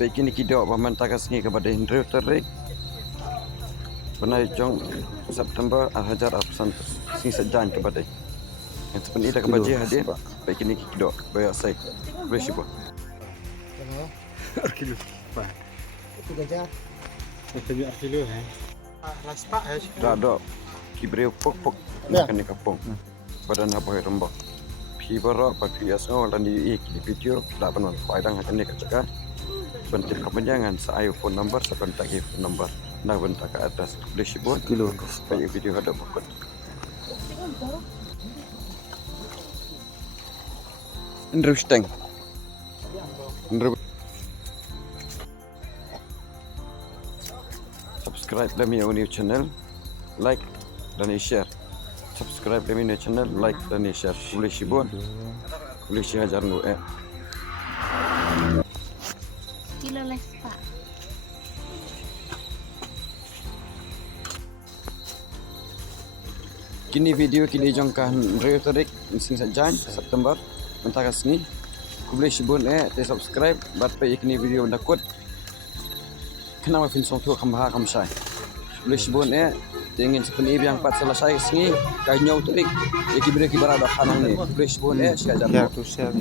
Baik ini kita memantakan sengi kepada Hendro Terik Penajong September Al-Hajar Al-Santos Sing sejan kepada yang sepenuhnya dah kepada hadir. Baik ini kita bayar saya boleh siapa Kilo. Pak. Itu gajah. Kita biar kilo Last pak ya. dah ada kibre pok makan di kampung badan apa rembak pibara papi asno dan di video tak pernah faedah akan ni kacak bentuk kepanjangan saya phone number saya kontak phone number nak bentak ke atas boleh sibuk kilo. supaya video ada pokok interesting subscribe kami new channel like dan share subscribe kami new channel like dan share boleh sibuk boleh share ajar nu Kilo les pak. Kini video kini jangkaan retorik sing sajan September mentaka sini boleh sibuk te subscribe bat pe kini video nakut kenapa film song tu kamha kamsai boleh sibuk ingin sepenuhnya yang pat selesai sini kanyau terik iki berada kanan ni boleh sibuk share Ya tu share.